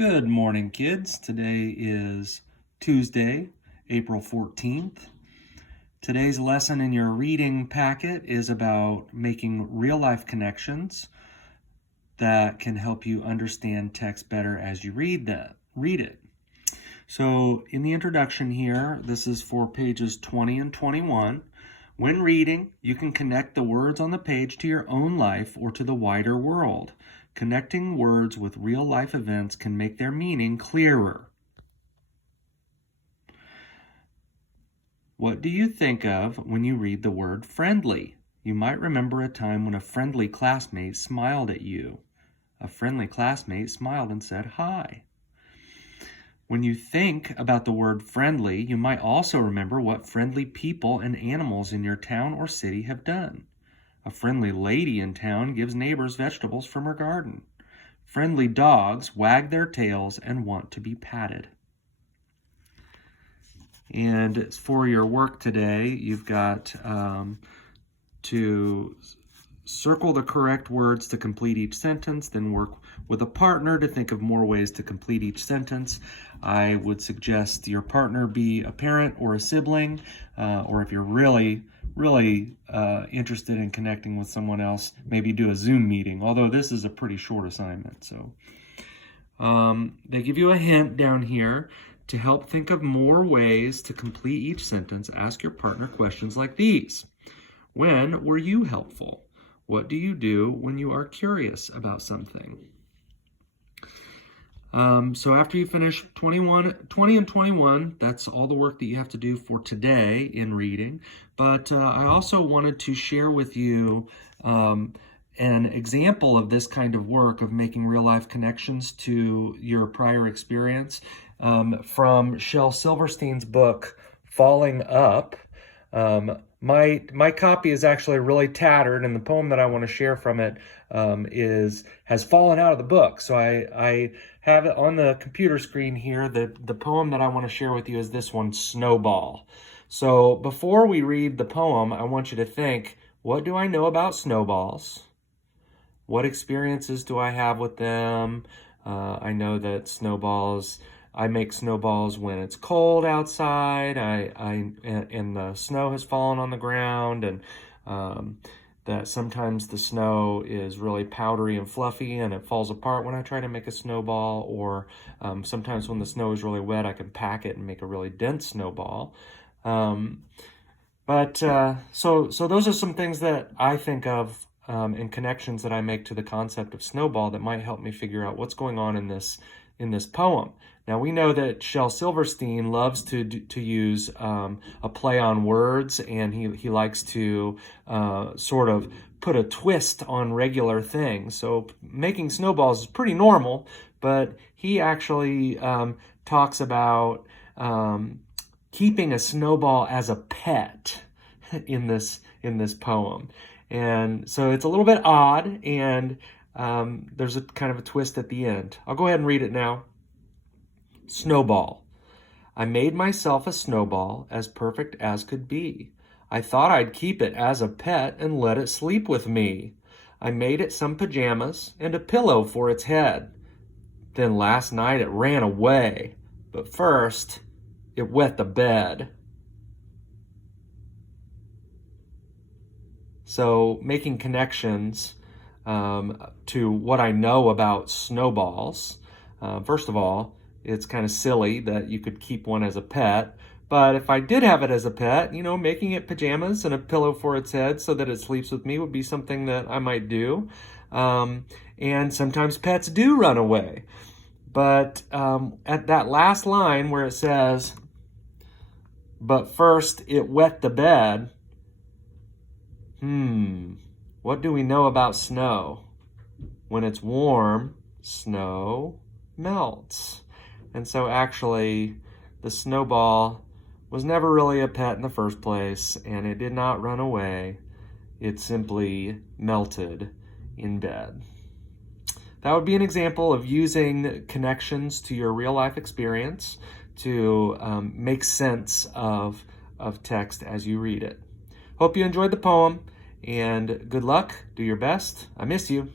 Good morning, kids. Today is Tuesday, April 14th. Today's lesson in your reading packet is about making real-life connections that can help you understand text better as you read it. So in the introduction here, this is for pages 20 and 21. When reading, you can connect the words on the page to your own life or to the wider world. Connecting words with real-life events can make their meaning clearer. What do you think of when you read the word friendly? You might remember a time when a friendly classmate smiled at you. A friendly classmate smiled and said hi. When you think about the word friendly, you might also remember what friendly people and animals in your town or city have done. A friendly lady in town gives neighbors vegetables from her garden. Friendly dogs wag their tails and want to be patted. And for your work today, you've got to circle the correct words to complete each sentence, then work with a partner to think of more ways to complete each sentence. I would suggest your partner be a parent or a sibling, or if you're really interested in connecting with someone else, maybe do a Zoom meeting, although this is a pretty short assignment. So they give you a hint down here. To help think of more ways to complete each sentence, ask your partner questions like these. When were you helpful? What do you do when you are curious about something? So after you finish 20 and 21, that's all the work that you have to do for today in reading. But I also wanted to share with you an example of this kind of work, of making real-life connections to your prior experience, from Shel Silverstein's book, Falling Up. My copy is actually really tattered, and the poem that I want to share from it has fallen out of the book. So I have it on the computer screen here. The poem that I want to share with you is this one, Snowball. So before we read the poem, I want you to think, what do I know about snowballs? What experiences do I have with them? I know that I make snowballs when it's cold outside, and the snow has fallen on the ground, and that sometimes the snow is really powdery and fluffy and it falls apart when I try to make a snowball, or sometimes when the snow is really wet, I can pack it and make a really dense snowball. So those are some things that I think of and connections that I make to the concept of snowball that might help me figure out what's going on in this poem. Now, we know that Shel Silverstein loves to use a play on words, and he likes to sort of put a twist on regular things. So making snowballs is pretty normal, but he actually talks about keeping a snowball as a pet in this poem. And so it's a little bit odd, and there's a kind of a twist at the end. I'll go ahead and read it now. Snowball. I made myself a snowball as perfect as could be. I thought I'd keep it as a pet and let it sleep with me. I made it some pajamas and a pillow for its head. Then last night it ran away, but first it wet the bed. So making connections to what I know about snowballs. First of all, it's kind of silly that you could keep one as a pet, but if I did have it as a pet, making it pajamas and a pillow for its head so that it sleeps with me would be something that I might do. And sometimes pets do run away. But at that last line where it says, but first it wet the bed, what do we know about snow? When it's warm, snow melts. And so actually, the snowball was never really a pet in the first place, and it did not run away. It simply melted in bed. That would be an example of using connections to your real life experience to make sense of text as you read it. Hope you enjoyed the poem, and good luck. Do your best. I miss you.